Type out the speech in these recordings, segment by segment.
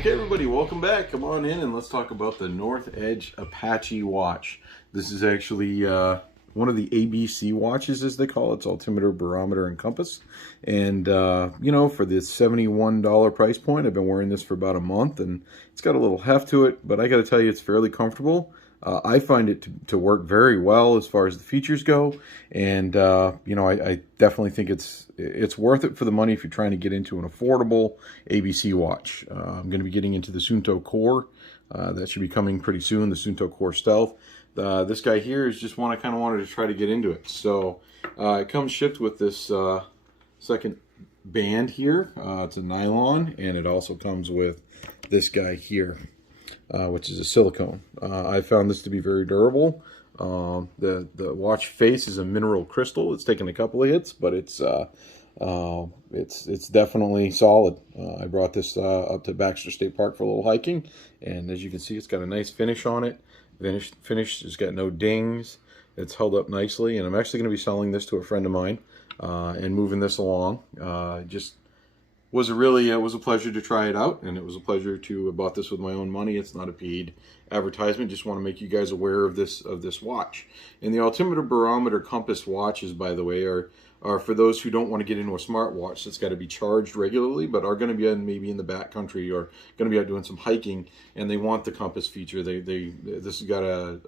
Okay, everybody, welcome back. Come on in and let's talk about the North Edge Apache watch. This is actually one of the ABC watches, as they call it. It's altimeter, barometer, and compass. And, you know, for this $71 price point, I've been wearing this for about a month, and it's got a little heft to it, but I got to tell you, it's fairly comfortable. I find it to work very well as far as the features go, and you know, I definitely think it's worth it for the money if you're trying to get into an affordable ABC watch. I'm going to be getting into the Suunto Core. That should be coming pretty soon, the Suunto Core Stealth. This guy here is just one I kind of wanted to try to get into it. So it comes shipped with this second band here. It's a nylon, and it also comes with this guy here. Which is a silicone. I found this to be very durable. The watch face is a mineral crystal. It's taken a couple of hits, but it's definitely solid. I brought this up to Baxter State Park for a little hiking, and as you can see, it's got a nice finish on it. Finish. It's got no dings. It's held up nicely, and I'm actually going to be selling this to a friend of mine and moving this along. Just was a pleasure to try it out, and it was a pleasure to have bought this with my own money. It's not a paid advertisement. Just want to make you guys aware of this watch. And the altimeter, barometer, compass watches, by the way, are for those who don't want to get into a smartwatch that's got to be charged regularly, but are going to be maybe in the backcountry or going to be out doing some hiking, and they want the compass feature. This has got a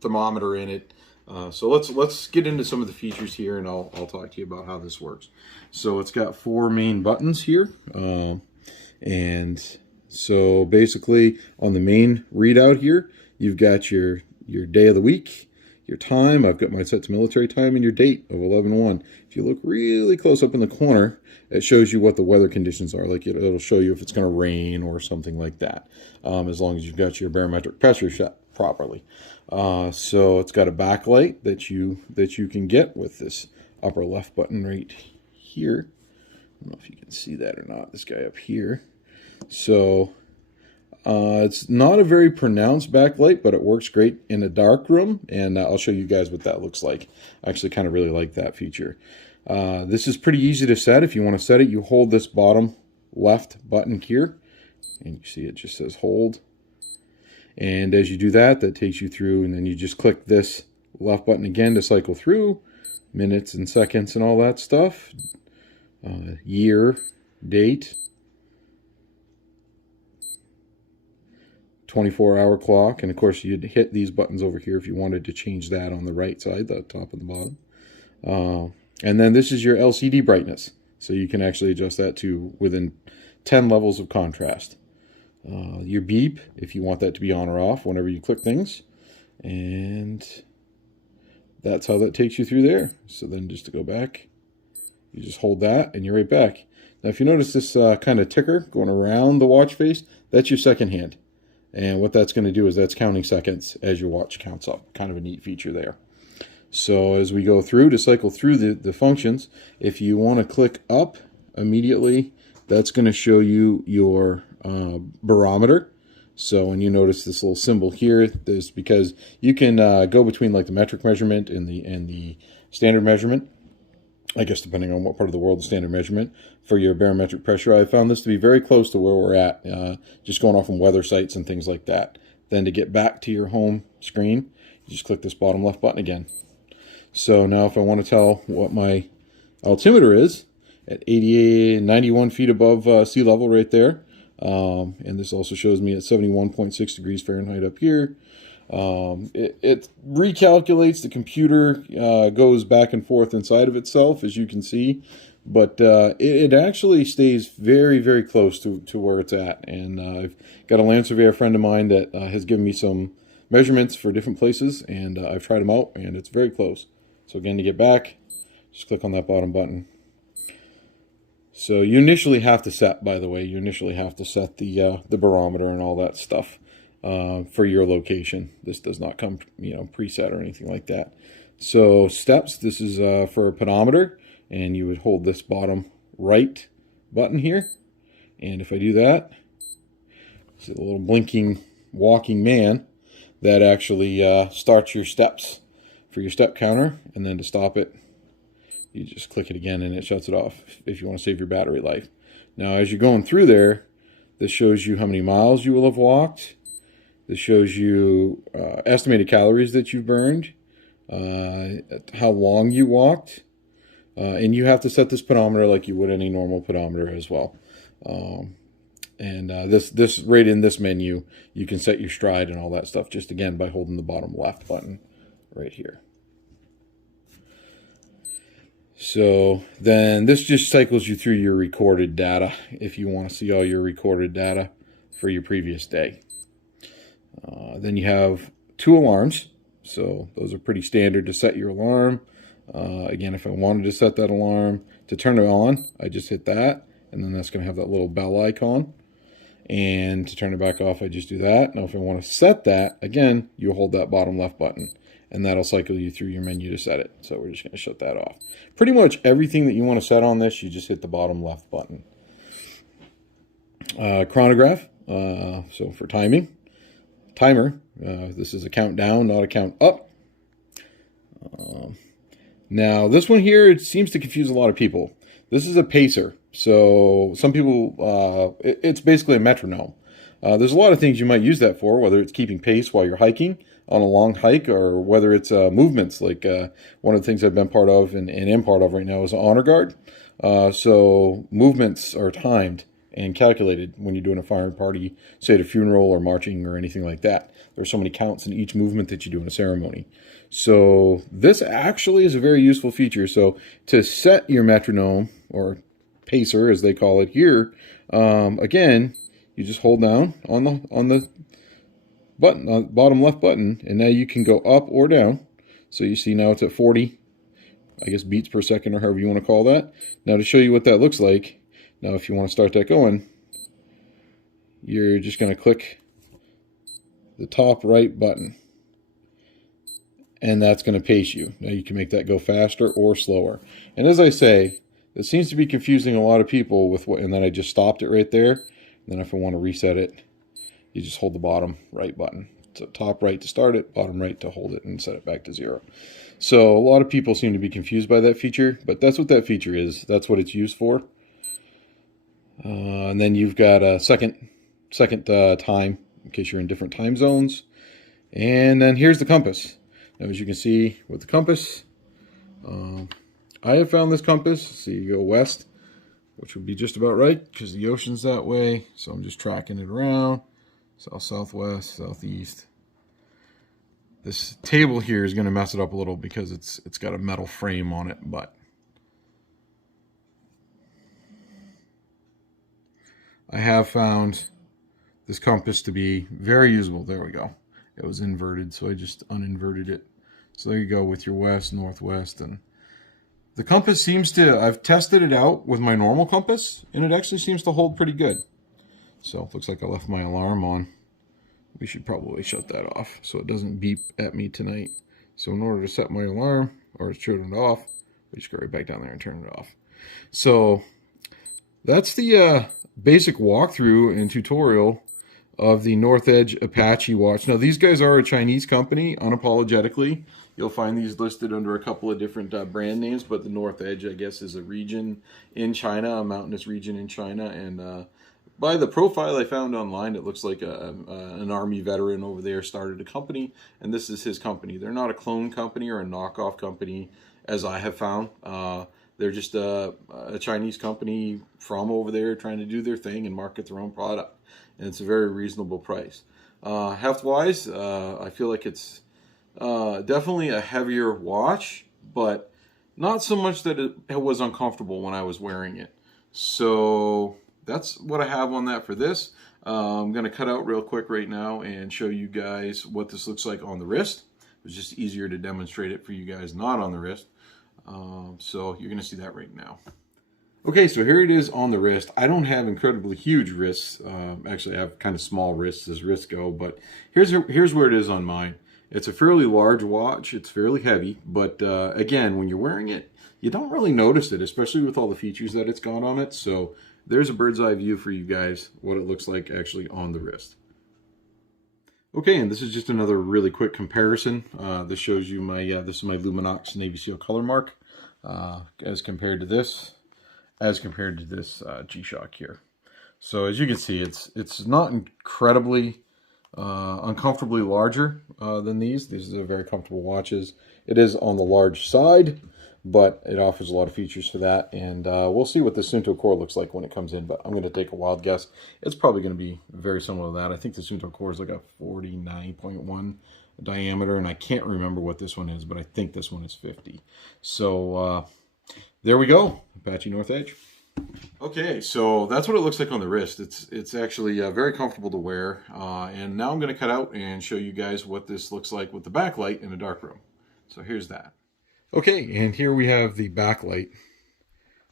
thermometer in it. So let's get into some of the features here, and I'll talk to you about how this works. So it's got four main buttons here, and so basically on the main readout here, you've got your day of the week, your time. I've got mine set to military time, and your date of 11/1. If you look really close up in the corner, it shows you what the weather conditions are. Like it'll show you if it's going to rain or something like that, as long as you've got your barometric pressure set properly. So it's got a backlight that you can get with this upper left button right here. I don't know if you can see that or not, this guy up here. So it's not a very pronounced backlight, but it works great in a dark room, and I'll show you guys what that looks like. I actually kind of really like that feature. This is pretty easy to set. If you want to set it, you hold this bottom left button here, and you see it just says hold. And as you do that, that takes you through, and then you just click this left button again to cycle through minutes and seconds and all that stuff. Year, date, 24-hour clock, and of course you'd hit these buttons over here if you wanted to change that on the right side, the top and the bottom. And then this is your LCD brightness, so you can actually adjust that to within 10 levels of contrast. Your beep, if you want that to be on or off whenever you click things, and that's how that takes you through there. So then just to go back, you just hold that and you're right back. Now if you notice this kind of ticker going around the watch face, that's your second hand, and what that's going to do is that's counting seconds as your watch counts up. Kind of a neat feature there. So as we go through to cycle through the functions, if you want to click up immediately, that's going to show you your barometer. So when you notice this little symbol here, this because you can go between like the metric measurement and the standard measurement, I guess depending on what part of the world the standard measurement for your barometric pressure. I found this to be very close to where we're at, just going off from weather sites and things like that. Then to get back to your home screen, you just click this bottom left button again. So now if I want to tell what my altimeter is at 91 feet above sea level right there, and this also shows me at 71.6 degrees Fahrenheit up here. It recalculates. The computer goes back and forth inside of itself, as you can see, but it actually stays very, very close to where it's at. And I've got a land surveyor friend of mine that has given me some measurements for different places, and I've tried them out, and it's very close. So again, to get back, just click on that bottom button. So you initially have to set, by the way, the barometer and all that stuff for your location. This does not come, preset or anything like that. So steps, this is for a pedometer, and you would hold this bottom right button here. And if I do that, see the little blinking walking man that actually starts your steps for your step counter, and then to stop it, you just click it again and it shuts it off if you want to save your battery life. Now as you're going through there, This shows you how many miles you will have walked. This shows you estimated calories that you've burned, how long you walked, and you have to set this pedometer like you would any normal pedometer as well. This right in this menu, you can set your stride and all that stuff just again by holding the bottom left button right here. So then this just cycles you through your recorded data if you want to see all your recorded data for your previous day. Then you have 2 alarms. So those are pretty standard to set your alarm. Again, if I wanted to set that alarm to turn it on, I just hit that, and then that's going to have that little bell icon. And to turn it back off, I just do that. Now if I want to set that, again, you hold that bottom left button, and that'll cycle you through your menu to set it. So we're just going to shut that off. Pretty much everything that you want to set on this, you just hit the bottom left button. Chronograph, so for timing. Timer, this is a countdown, not a count up. Now this one here, it seems to confuse a lot of people. This is a pacer. So some people, it's basically a metronome. There's a lot of things you might use that for, whether it's keeping pace while you're hiking on a long hike, or whether it's movements, like one of the things I've been part of and am part of right now is honor guard. So movements are timed and calculated when you're doing a fire party, say at a funeral or marching or anything like that. There's so many counts in each movement that you do in a ceremony. So this actually is a very useful feature. So to set your metronome, or pacer as they call it here, again, you just hold down on the button, on the bottom left button, and now you can go up or down. So you see now it's at 40, I guess, beats per second, or however you want to call that. Now to show you what that looks like, now if you want to start that going, you're just going to click the top right button, and that's going to pace you. Now you can make that go faster or slower. And as I say, it seems to be confusing a lot of people with what, and then I just stopped it right there. And then if I want to reset it, you just hold the bottom right button. So top right to start it, bottom right to hold it and set it back to 0. So a lot of people seem to be confused by that feature, but that's what that feature is. That's what it's used for. And then you've got a second time in case you're in different time zones. And then here's the compass. Now, as you can see with the compass, I have found this compass. So you go west, which would be just about right because the ocean's that way. So I'm just tracking it around. South, southwest, southeast. This table here is going to mess it up a little because it's got a metal frame on it, but I have found this compass to be very usable. There we go. It was inverted, so I just uninverted it. So there you go with your west, northwest, and the compass seems to, I've tested it out with my normal compass, and it actually seems to hold pretty good. So it looks like I left my alarm on. We should probably shut that off so it doesn't beep at me tonight. So in order to set my alarm, or turn it off, we just go right back down there and turn it off. So that's the basic walkthrough and tutorial of the North Edge Apache watch. Now these guys are a Chinese company, unapologetically. You'll find these listed under a couple of different brand names, but the North Edge, I guess, is a region in China, a mountainous region in China. And by the profile I found online, it looks like an Army veteran over there started a company, and this is his company. They're not a clone company or a knockoff company, as I have found. They're just a Chinese company from over there trying to do their thing and market their own product. And it's a very reasonable price. Heft-wise, I feel like it's definitely a heavier watch, but not so much that it was uncomfortable when I was wearing it. So that's what I have on that for this. I'm going to cut out real quick right now and show you guys what this looks like on the wrist. It was just easier to demonstrate it for you guys not on the wrist. So you're going to see that right now. Okay, so here it is on the wrist. I don't have incredibly huge wrists. Actually, I have kind of small wrists as wrists go, but here's where it is on mine. It's a fairly large watch. It's fairly heavy, but again, when you're wearing it, you don't really notice it, especially with all the features that it's got on it. So there's a bird's eye view for you guys, what it looks like actually on the wrist. Okay, and this is just another really quick comparison. This shows you my, this is my Luminox Navy SEAL color mark as compared to this G-Shock here. So as you can see, it's not incredibly uncomfortably larger than these. These are very comfortable watches. It is on the large side, but it offers a lot of features for that. And we'll see what the Suunto core looks like when it comes in, but I'm going to take a wild guess. It's probably going to be very similar to that. I think the Suunto core is like a 49.1 diameter, and I can't remember what this one is, but I think this one is 50. So there we go, Apache North Edge. Okay, so that's what it looks like on the wrist. It's actually very comfortable to wear. And now I'm going to cut out and show you guys what this looks like with the backlight in a dark room. So here's that. Okay, and here we have the backlight,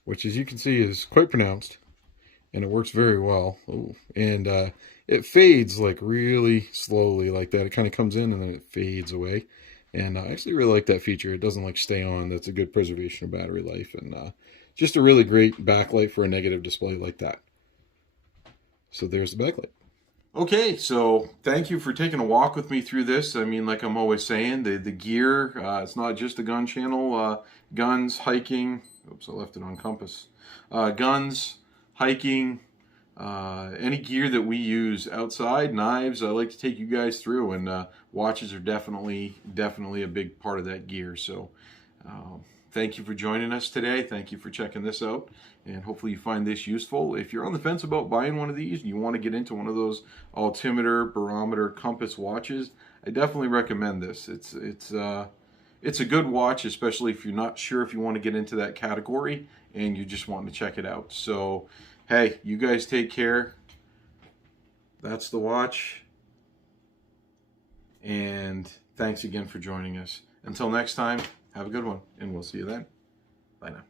which as you can see is quite pronounced, and it works very well. Ooh. And it fades like really slowly like that. It kind of comes in and then it fades away. And I actually really like that feature. It doesn't like stay on. That's a good preservation of battery life, and just a really great backlight for a negative display like that. So there's the backlight. Okay, so thank you for taking a walk with me through this. I mean, like I'm always saying, the gear, it's not just a gun channel. Guns, hiking, oops, I left it on Compass. Guns, hiking, any gear that we use outside, knives, I like to take you guys through, and watches are definitely a big part of that gear. So thank you for joining us today. Thank you for checking this out, and hopefully you find this useful. If you're on the fence about buying one of these and you want to get into one of those altimeter, barometer, compass watches, I definitely recommend this. It's a good watch, especially if you're not sure if you want to get into that category and you just want to check it out. So hey, you guys take care. That's the watch, and thanks again for joining us. Until next time, have a good one, and we'll see you then. Bye now.